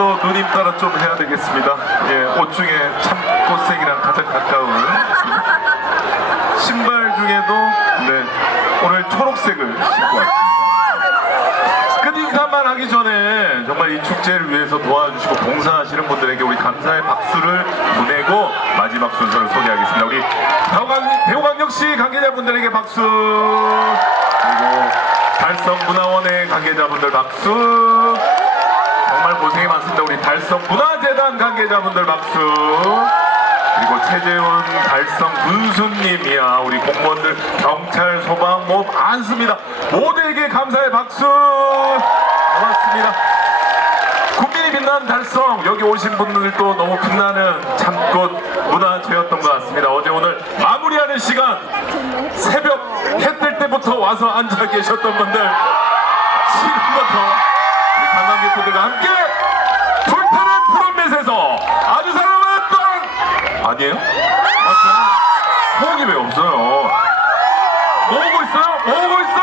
저도 누님 따라 좀 해야 되겠습니다. 예, 옷 중에 참꽃색이랑 가장 가까운 신발 중에도 네, 오늘 초록색을 신고 왔습니다. 끝 인사만 하기 전에 정말 이 축제를 위해서 도와주시고 봉사하시는 분들에게 우리 감사의 박수를 보내고 마지막 순서를 소개하겠습니다. 우리 배우강력시 관계자분들에게 박수 그리고 달성문화원의 관계자분들 박수 고생이 많습니다. 우리 달성 문화재단 관계자분들 박수. 그리고 최재훈 달성 군수님이야. 우리 공무원들 경찰 소방 뭐 많습니다. 모두에게 감사의 박수. 고맙습니다. 국민이 빛나는 달성. 여기 오신 분들도 너무 빛나는 참꽃 문화제였던 것 같습니다. 어제 오늘 마무리하는 시간. 새벽 해 뜰 때부터 와서 앉아 계셨던 분들 지금부터 관광객분들과 함께 불타는 푸른빛에서 아주 사랑하는 땅 아니에요? 맞죠? 호응이 왜 없어요? 모으고 있어요? 모으고 있어?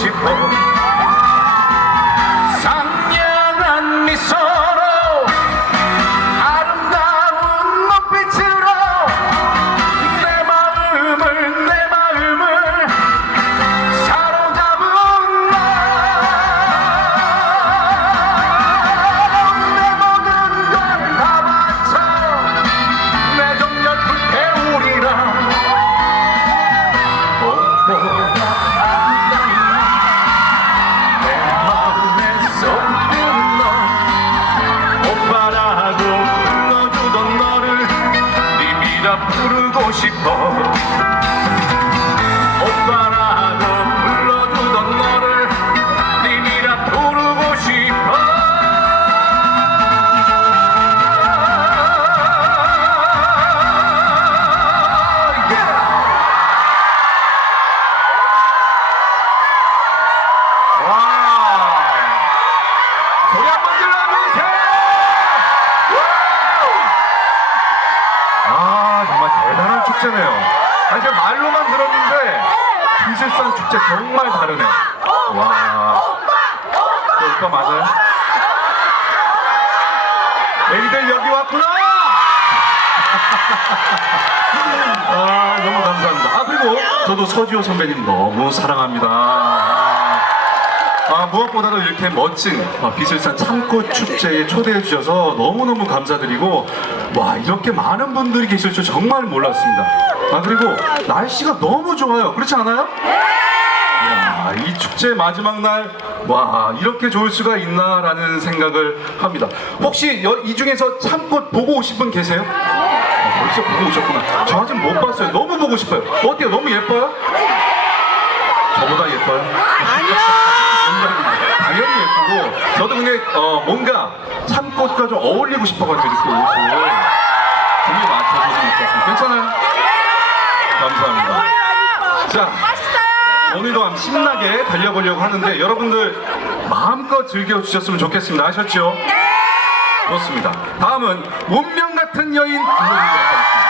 she born. 저 오빠 맞아요? 애기들 여기 왔구나 아 너무 감사합니다 아 그리고 저도 서지호 선배님 너무 사랑합니다 아, 무엇보다도 이렇게 멋진 아, 비실산 창꽃 축제에 초대해 주셔서 너무너무 감사드리고 와 이렇게 많은 분들이 계실 줄 정말 몰랐습니다. 아 그리고 날씨가 너무 좋아요. 그렇지 않아요? 축제 마지막 날, 와, 이렇게 좋을 수가 있나라는 생각을 합니다. 혹시 여- 이 중에서 참꽃 보고 오신 분 계세요? 아, 벌써 보고 오셨구나. 저 아직 못 봤어요. 너무 보고 싶어요. 어때요? 너무 예뻐요? 저보다 예뻐요? 농담입니다. 당연히 예쁘고 저도 근데 어, 뭔가 참꽃과 좀 어울리고 싶어가지고 이렇게 옷을 분위기 맞춰서 좀 입었습니다. 괜찮아요? 감사합니다. 자, 오늘도 한번 신나게 달려보려고 하는데 여러분들 마음껏 즐겨주셨으면 좋겠습니다. 아셨죠? 좋습니다. 다음은 운명 같은 여인 불러드리도록 하겠습니다.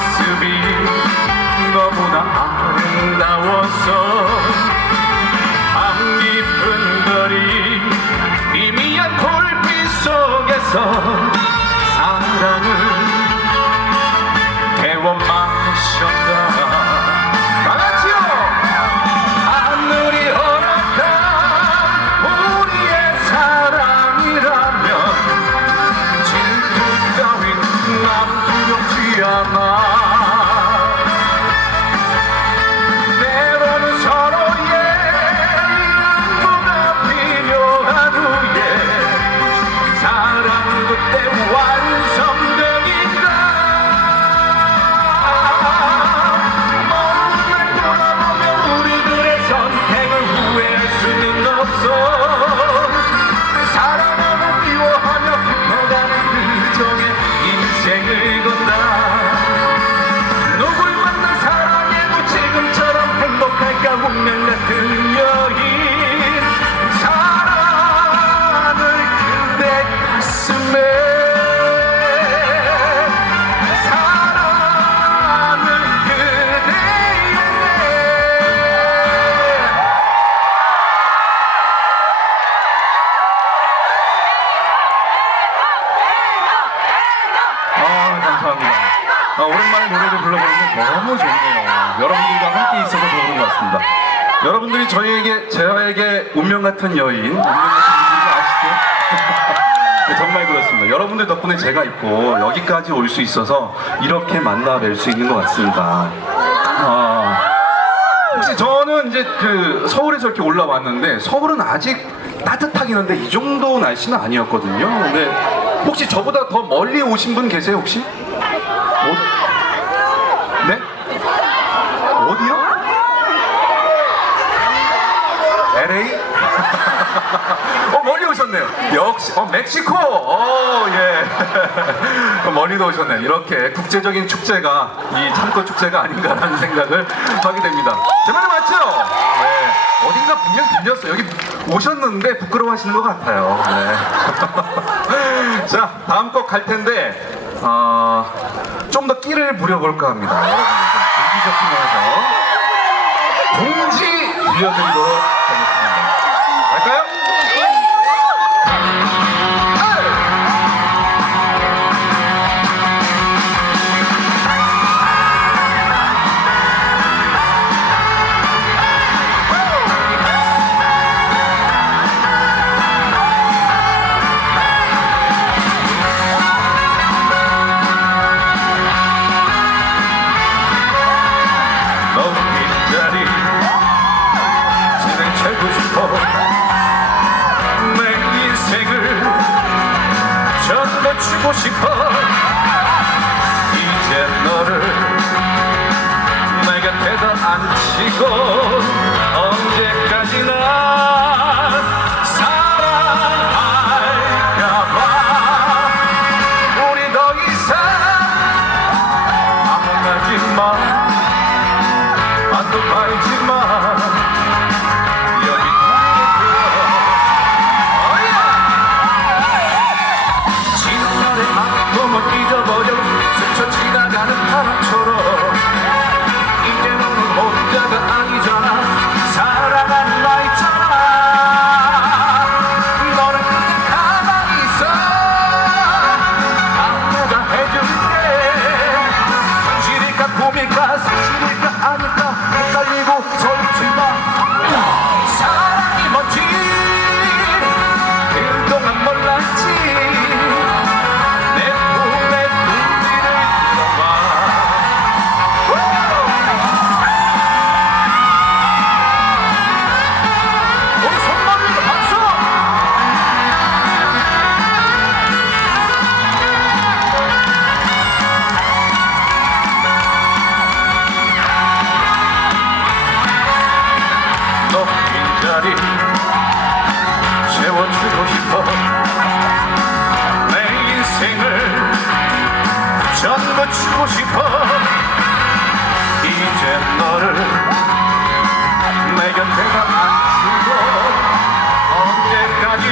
모습이 너무나 아름다워서 밤 깊은 거리 미미한 불빛 속에서 여러분들과 함께 있어서 더 그런 것 같습니다. 여러분들이 저희에게, 저에게 운명 같은 여인, 운명 같은 분들 아시죠? 네, 정말 그렇습니다. 여러분들 덕분에 제가 있고 여기까지 올 수 있어서 이렇게 만나 뵐 수 있는 것 같습니다. 아, 혹시 저는 이제 그 서울에서 이렇게 올라왔는데 서울은 아직 따뜻하긴 한데 이 정도 날씨는 아니었거든요. 근데 혹시 저보다 더 멀리 오신 분 계세요 혹시? 어? 네? 어디요? LA? 어 멀리 오셨네요. 역시 어 멕시코. 어 예. 멀리도 오셨네요. 이렇게 국제적인 축제가 이 참고 축제가 아닌가라는 생각을 하게 됩니다. 제 말이 맞죠? 네. 어딘가 분명 들렸어요. 여기 오셨는데 부끄러워하시는 것 같아요. 네. 자 다음 곡 갈 텐데 어, 좀 더 끼를 부려볼까 합니다. 여러분들 좀 즐기셨으면 해서 공지 들려드리도록 하겠습니다. 주고 싶어. 이제 너를 내 곁에다 앉히고 꿈일까 사실일까 아닐까 너를